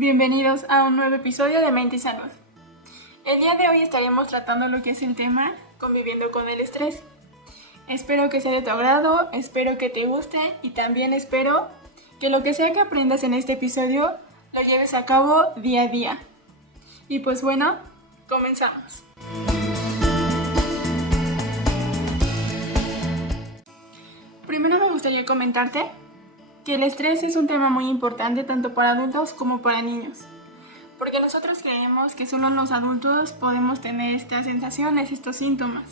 Bienvenidos a un nuevo episodio de Mente y Salud. El día de hoy estaremos tratando lo que es el tema conviviendo con el estrés. Espero que sea de tu agrado, espero que te guste y también espero que lo que sea que aprendas en este episodio lo lleves a cabo día a día. Y pues bueno, comenzamos. Primero me gustaría comentarte que el estrés es un tema muy importante tanto para adultos como para niños, porque nosotros creemos que solo los adultos podemos tener estas sensaciones, estos síntomas,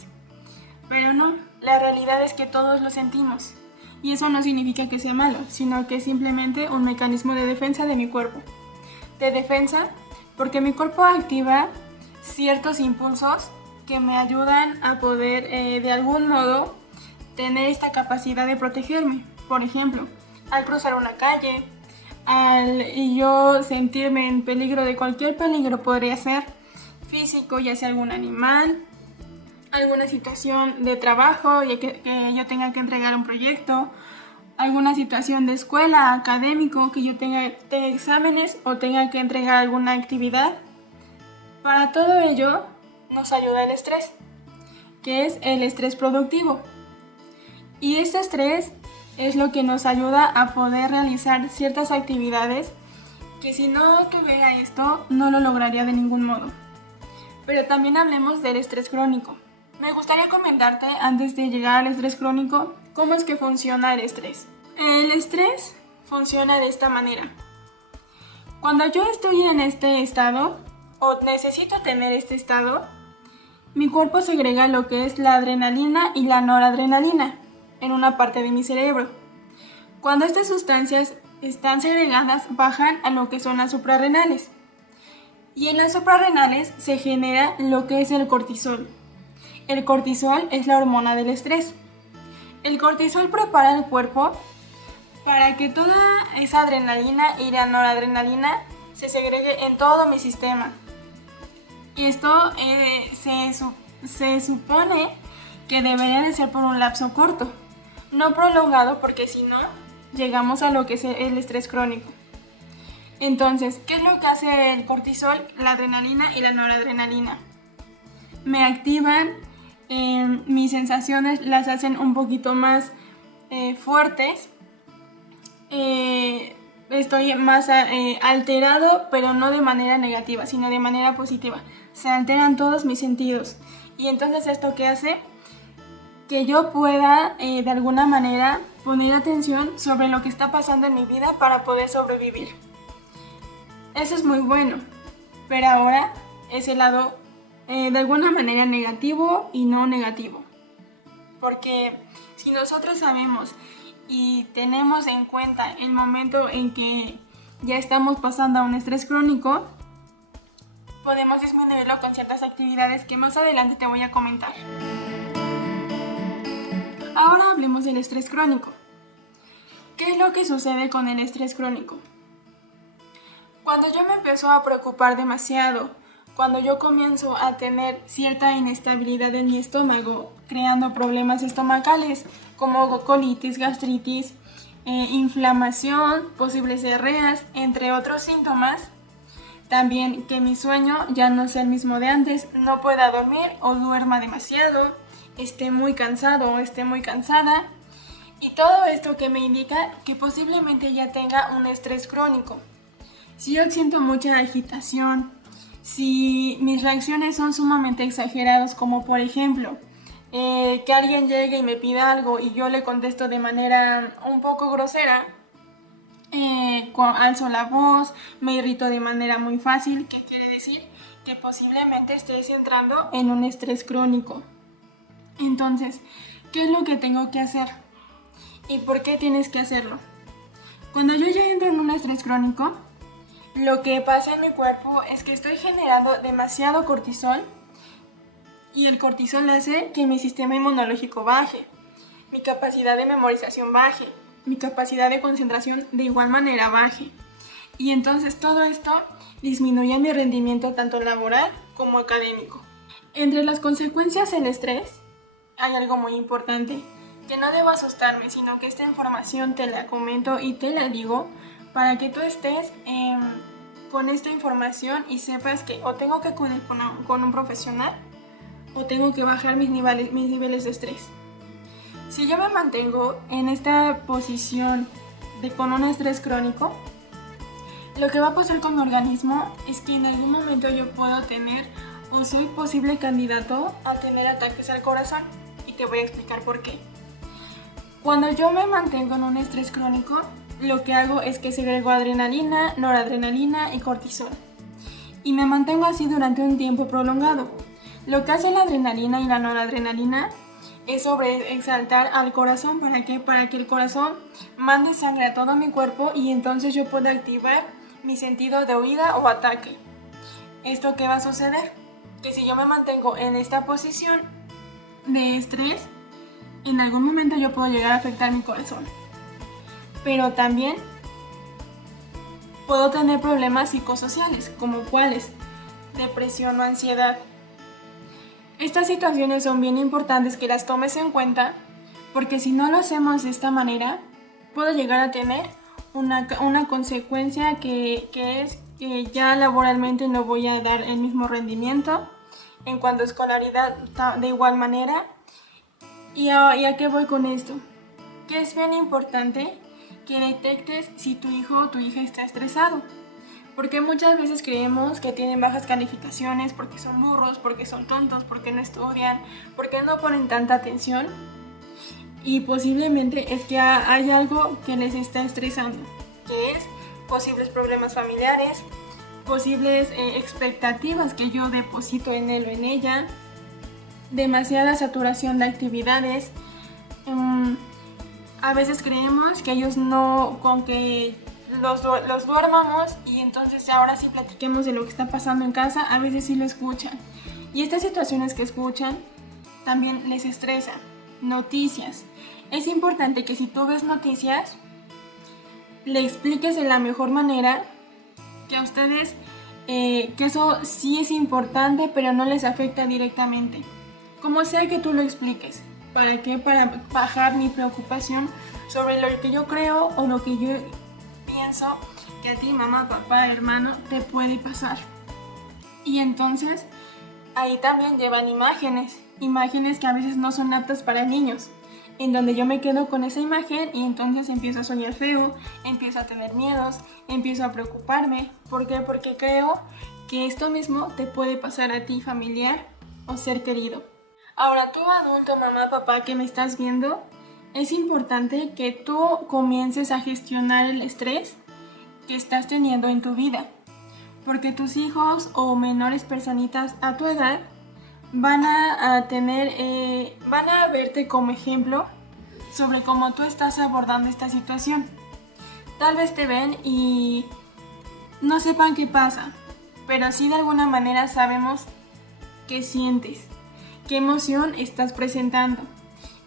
pero no, la realidad es que todos lo sentimos, y eso no significa que sea malo, sino que es simplemente un mecanismo de defensa de mi cuerpo. De defensa porque mi cuerpo activa ciertos impulsos que me ayudan a poder de algún modo tener esta capacidad de protegerme. Por ejemplo, al cruzar una calle, al yo sentirme en peligro de cualquier peligro, podría ser físico, ya sea algún animal, alguna situación de trabajo, ya que yo tenga que entregar un proyecto, alguna situación de escuela, académico, que yo tenga exámenes o tenga que entregar alguna actividad. Para todo ello nos ayuda el estrés, que es el estrés productivo. Y este estrés es lo que nos ayuda a poder realizar ciertas actividades que si no tuviera esto no lo lograría de ningún modo. Pero también hablemos del estrés crónico. Me gustaría comentarte, antes de llegar al estrés crónico, cómo es que funciona el estrés. El estrés funciona de esta manera. Cuando yo estoy en este estado, o necesito tener este estado, mi cuerpo segrega lo que es la adrenalina y la noradrenalina en una parte de mi cerebro. Cuando estas sustancias están segregadas, bajan a lo que son las suprarrenales. Y en las suprarrenales se genera lo que es el cortisol. El cortisol es la hormona del estrés. El cortisol prepara el cuerpo para que toda esa adrenalina y la noradrenalina se segregue en todo mi sistema. Y esto se supone que debería de ser por un lapso corto, no prolongado, porque si no, llegamos a lo que es el estrés crónico. Entonces, ¿qué es lo que hace el cortisol, la adrenalina y la noradrenalina? Me activan, mis sensaciones las hacen un poquito más fuertes, estoy más alterado, pero no de manera negativa, sino de manera positiva. Se alteran todos mis sentidos. Y entonces, ¿esto qué hace? Que yo pueda de alguna manera poner atención sobre lo que está pasando en mi vida para poder sobrevivir. Eso es muy bueno, pero ahora es el lado de alguna manera negativo y no negativo. Porque si nosotros sabemos y tenemos en cuenta el momento en que ya estamos pasando a un estrés crónico, podemos disminuirlo con ciertas actividades que más adelante te voy a comentar. Ahora hablemos del estrés crónico. ¿Qué es lo que sucede con el estrés crónico? Cuando yo me empiezo a preocupar demasiado, cuando yo comienzo a tener cierta inestabilidad en mi estómago, creando problemas estomacales como colitis, gastritis, inflamación, posibles diarreas, entre otros síntomas, también que mi sueño ya no sea el mismo de antes, no pueda dormir o duerma demasiado, esté muy cansado o esté muy cansada, y todo esto que me indica que posiblemente ya tenga un estrés crónico. Si yo siento mucha agitación, si mis reacciones son sumamente exageradas, como por ejemplo que alguien llegue y me pida algo y yo le contesto de manera un poco grosera, alzo la voz, me irrito de manera muy fácil, ¿qué quiere decir? Que posiblemente estés entrando en un estrés crónico. Entonces, ¿qué es lo que tengo que hacer? ¿Y por qué tienes que hacerlo? Cuando yo ya entro en un estrés crónico, lo que pasa en mi cuerpo es que estoy generando demasiado cortisol y el cortisol hace que mi sistema inmunológico baje, mi capacidad de memorización baje, mi capacidad de concentración de igual manera baje. Y entonces todo esto disminuye mi rendimiento tanto laboral como académico. Entre las consecuencias del estrés hay algo muy importante, que no debo asustarme, sino que esta información te la comento y te la digo para que tú estés con esta información y sepas que o tengo que acudir con un profesional o tengo que bajar mis niveles de estrés. Si yo me mantengo en esta posición con un estrés crónico, lo que va a pasar con mi organismo es que en algún momento yo puedo tener o soy posible candidato a tener ataques al corazón, y te voy a explicar por qué. Cuando yo me mantengo en un estrés crónico, lo que hago es que segrego adrenalina, noradrenalina y cortisol, y me mantengo así durante un tiempo prolongado. Lo que hace la adrenalina y la noradrenalina es sobreexaltar al corazón. ¿Para qué? Para que el corazón mande sangre a todo mi cuerpo y entonces yo pueda activar mi sentido de huida o ataque. ¿Esto qué va a suceder? Que si yo me mantengo en esta posición de estrés, en algún momento yo puedo llegar a afectar mi corazón. Pero también puedo tener problemas psicosociales, como cuáles: depresión o ansiedad. Estas situaciones son bien importantes que las tomes en cuenta, porque si no lo hacemos de esta manera, puedo llegar a tener una consecuencia que es que ya laboralmente no voy a dar el mismo rendimiento. En cuanto a escolaridad, de igual manera. ¿Y a qué voy con esto? Que es bien importante que detectes si tu hijo o tu hija está estresado. Porque muchas veces creemos que tienen bajas calificaciones porque son burros, porque son tontos, porque no estudian, porque no ponen tanta atención. Y posiblemente es que hay algo que les está estresando, que es posibles problemas familiares, posibles expectativas que yo deposito en él o en ella, demasiada saturación de actividades. A veces creemos que ellos no, con que los duermamos y entonces ahora sí platiquemos de lo que está pasando en casa, a veces sí lo escuchan. Y estas situaciones que escuchan también les estresan. Noticias. Es importante que si tú ves noticias, le expliques de la mejor manera que a ustedes, que eso sí es importante, pero no les afecta directamente. Como sea que tú lo expliques. ¿Para qué? Para bajar mi preocupación sobre lo que yo creo o lo que yo pienso que a ti, mamá, papá, hermano, te puede pasar. Y entonces, ahí también llevan imágenes que a veces no son aptas para niños, en donde yo me quedo con esa imagen y entonces empiezo a soñar feo, empiezo a tener miedos, empiezo a preocuparme. ¿Por qué? Porque creo que esto mismo te puede pasar a ti, familiar o ser querido. Ahora, tú adulto, mamá, papá, que me estás viendo, es importante que tú comiences a gestionar el estrés que estás teniendo en tu vida, porque tus hijos o menores personitas a tu edad van a verte como ejemplo sobre cómo tú estás abordando esta situación. Tal vez te ven y no sepan qué pasa, pero sí de alguna manera sabemos qué sientes, qué emoción estás presentando.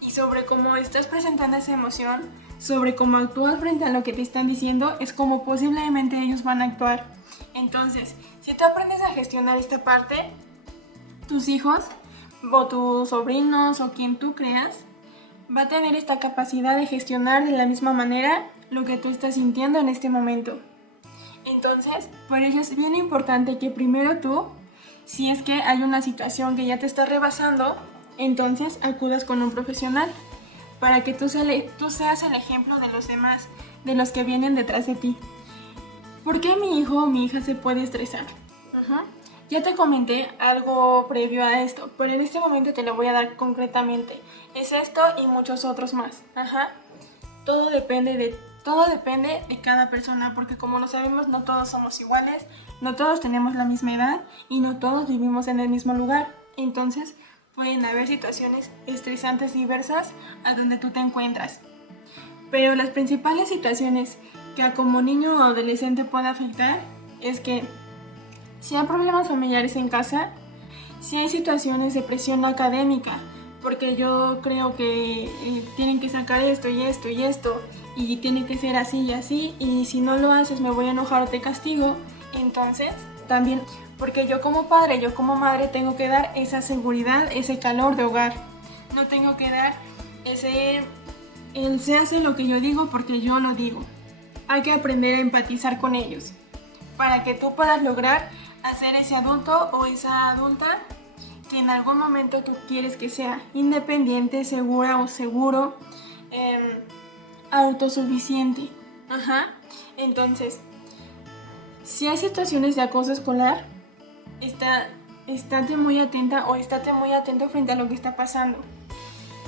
Y sobre cómo estás presentando esa emoción, sobre cómo actúas frente a lo que te están diciendo, es como posiblemente ellos van a actuar. Entonces, si tú aprendes a gestionar esta parte, tus hijos o tus sobrinos o quien tú creas va a tener esta capacidad de gestionar de la misma manera lo que tú estás sintiendo en este momento. Entonces, por ello es bien importante que primero tú, si es que hay una situación que ya te está rebasando, entonces acudas con un profesional para que tú seas el ejemplo de los demás, de los que vienen detrás de ti. ¿Por qué mi hijo o mi hija se puede estresar? Ya te comenté algo previo a esto, pero en este momento te lo voy a dar concretamente. Es esto y muchos otros más. Todo depende de cada persona, porque como lo sabemos, no todos somos iguales, no todos tenemos la misma edad y no todos vivimos en el mismo lugar. Entonces, pueden haber situaciones estresantes diversas a donde tú te encuentras. Pero las principales situaciones que como niño o adolescente puede afectar es que si hay problemas familiares en casa, si hay situaciones de presión académica, porque yo creo que tienen que sacar esto y esto y esto, y tiene que ser así y así, y si no lo haces me voy a enojar o te castigo. Entonces, también, porque yo como padre, yo como madre tengo que dar esa seguridad, ese calor de hogar. No tengo que dar el se hace lo que yo digo porque yo lo digo. Hay que aprender a empatizar con ellos. para que tú puedas lograr hacer ese adulto o esa adulta que en algún momento tú quieres que sea independiente, segura o seguro, autosuficiente. Entonces, si hay situaciones de acoso escolar, estate muy atenta o estate muy atento frente a lo que está pasando.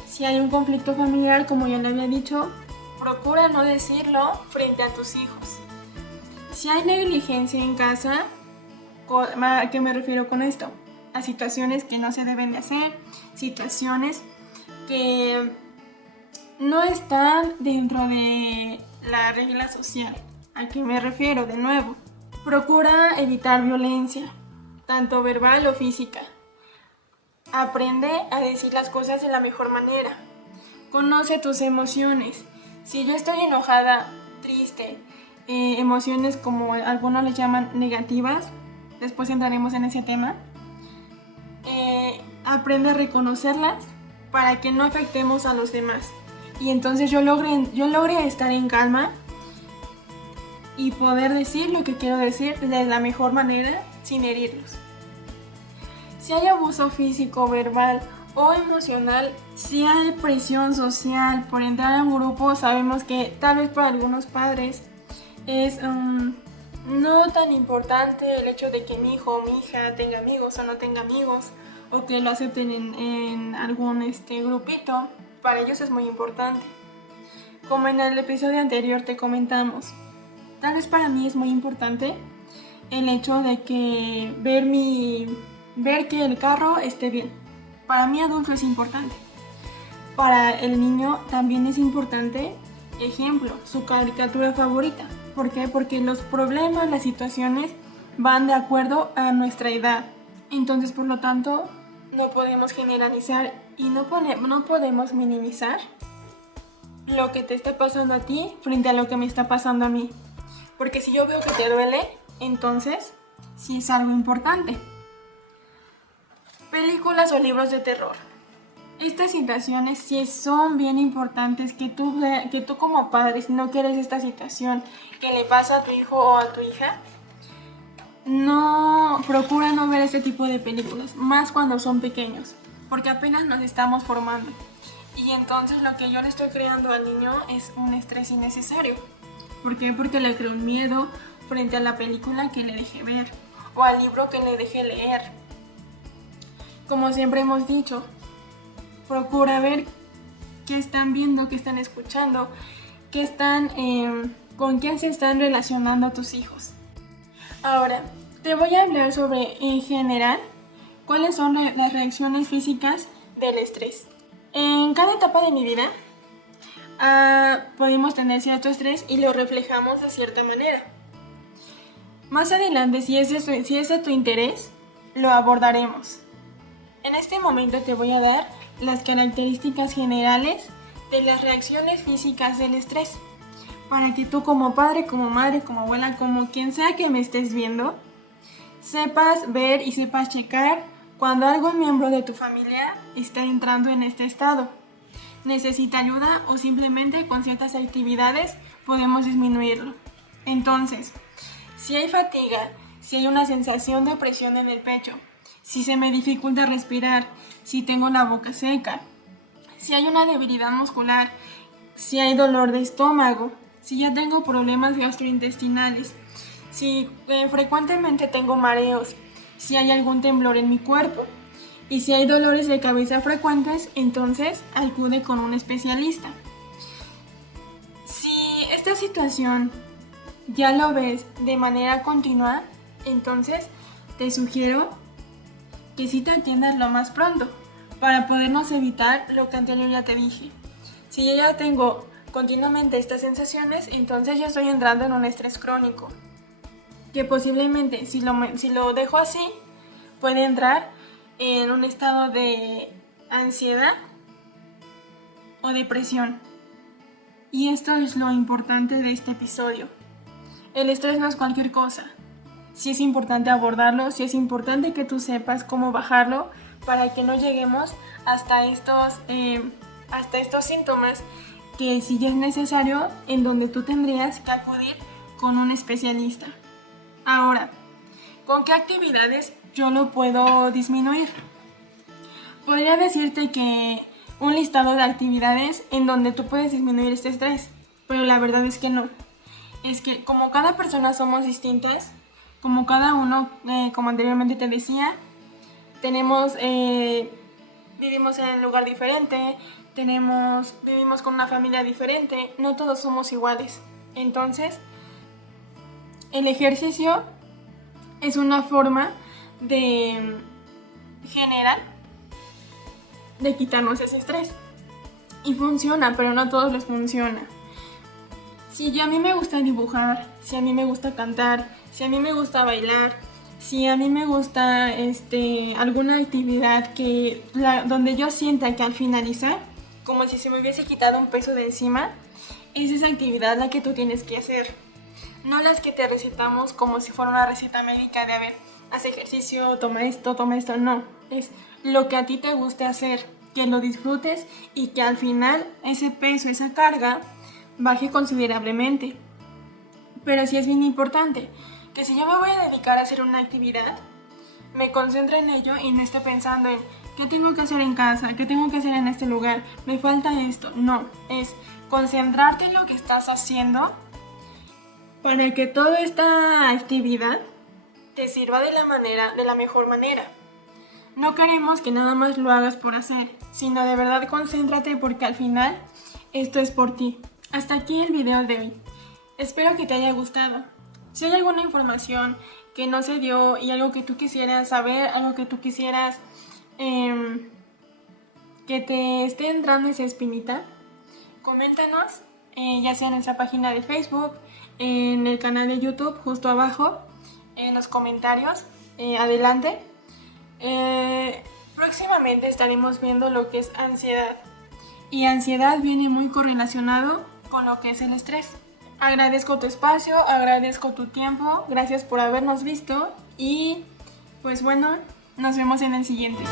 Si hay un conflicto familiar, como ya le había dicho, procura no decirlo frente a tus hijos. Si hay negligencia en casa, ¿a qué me refiero con esto? A situaciones que no se deben de hacer, situaciones que no están dentro de la regla social. ¿A qué me refiero? De nuevo, procura evitar violencia, tanto verbal o física. Aprende a decir las cosas de la mejor manera. Conoce tus emociones. Si yo estoy enojada, triste, emociones como algunos les llaman negativas, después entraremos en ese tema, aprende a reconocerlas para que no afectemos a los demás. Y entonces yo logré estar en calma y poder decir lo que quiero decir de la mejor manera sin herirlos. Si hay abuso físico, verbal o emocional, si hay presión social por entrar a un grupo, sabemos que tal vez para algunos padres es no tan importante el hecho de que mi hijo o mi hija tenga amigos o no tenga amigos, o que lo acepten en algún grupito. Para ellos es muy importante. Como en el episodio anterior te comentamos, tal vez para mí es muy importante el hecho de que ver que el carro esté bien. Para mí adulto es importante. Para el niño también es importante, ejemplo, su caricatura favorita. ¿Por qué? Porque los problemas, las situaciones van de acuerdo a nuestra edad. Entonces, por lo tanto, no podemos generalizar y no podemos minimizar lo que te está pasando a ti frente a lo que me está pasando a mí. Porque si yo veo que te duele, entonces sí es algo importante. Películas o libros de terror. Estas situaciones sí son bien importantes que tú como padre, si no quieres esta situación que le pasa a tu hijo o a tu hija, procura no ver este tipo de películas, más cuando son pequeños, porque apenas nos estamos formando. Y entonces lo que yo le estoy creando al niño es un estrés innecesario. ¿Por qué? Porque le creo un miedo frente a la película que le dejé ver o al libro que le dejé leer. Como siempre hemos dicho, procura ver qué están viendo, qué están escuchando, con quién se están relacionando tus hijos. Ahora, te voy a hablar sobre, en general, cuáles son las reacciones físicas del estrés. En cada etapa de mi vida, podemos tener cierto estrés y lo reflejamos de cierta manera. Más adelante, si es de tu interés, lo abordaremos. En este momento te voy a dar las características generales de las reacciones físicas del estrés, para que tú como padre, como madre, como abuela, como quien sea que me estés viendo, sepas ver y sepas checar cuando algún miembro de tu familia está entrando en este estado. Necesita ayuda o simplemente con ciertas actividades podemos disminuirlo. Entonces, si hay fatiga, si hay una sensación de opresión en el pecho, si se me dificulta respirar, si tengo la boca seca, si hay una debilidad muscular, si hay dolor de estómago, si ya tengo problemas gastrointestinales, si frecuentemente tengo mareos, si hay algún temblor en mi cuerpo y si hay dolores de cabeza frecuentes, entonces acude con un especialista. Si esta situación ya lo ves de manera continua, entonces te sugiero que sí te atiendas lo más pronto para podernos evitar lo que anterior ya te dije. Si yo ya tengo continuamente estas sensaciones, entonces ya estoy entrando en un estrés crónico, que posiblemente si lo dejo así, puede entrar en un estado de ansiedad o depresión. Y esto es lo importante de este episodio. El estrés no es cualquier cosa. Sí es importante abordarlo, sí es importante que tú sepas cómo bajarlo para que no lleguemos hasta estos síntomas que si ya es necesario, en donde tú tendrías que acudir con un especialista. Ahora, ¿con qué actividades yo lo puedo disminuir? Podría decirte que un listado de actividades en donde tú puedes disminuir este estrés, pero la verdad es que no. Es que como cada persona somos distintas, como cada uno, como anteriormente te decía, vivimos en un lugar diferente, vivimos con una familia diferente, no todos somos iguales. Entonces, el ejercicio es una forma de general de quitarnos ese estrés. Y funciona, pero no a todos les funciona. Si a mí me gusta dibujar, si a mí me gusta cantar, si a mí me gusta bailar, si a mí me gusta alguna actividad donde yo sienta que al finalizar, como si se me hubiese quitado un peso de encima, es esa actividad la que tú tienes que hacer. No las que te recetamos como si fuera una receta médica de, a ver, haz ejercicio, toma esto, no. Es lo que a ti te guste hacer, que lo disfrutes y que al final ese peso, esa carga, baje considerablemente. Pero sí es bien importante que si yo me voy a dedicar a hacer una actividad, me concentre en ello y no esté pensando en qué tengo que hacer en casa, qué tengo que hacer en este lugar, me falta esto. No, es concentrarte en lo que estás haciendo para que toda esta actividad te sirva de la mejor manera. No queremos que nada más lo hagas por hacer, sino de verdad concéntrate porque al final esto es por ti. Hasta aquí el video de hoy. Espero que te haya gustado. Si hay alguna información que no se dio y algo que tú quisieras saber, algo que tú quisieras que te esté entrando esa espinita, coméntanos, ya sea en nuestra página de Facebook, en el canal de YouTube, justo abajo, en los comentarios, adelante. Próximamente estaremos viendo lo que es ansiedad. Y ansiedad viene muy correlacionado con lo que es el estrés. Agradezco tu espacio, agradezco tu tiempo, gracias por habernos visto y pues bueno, nos vemos en el siguiente.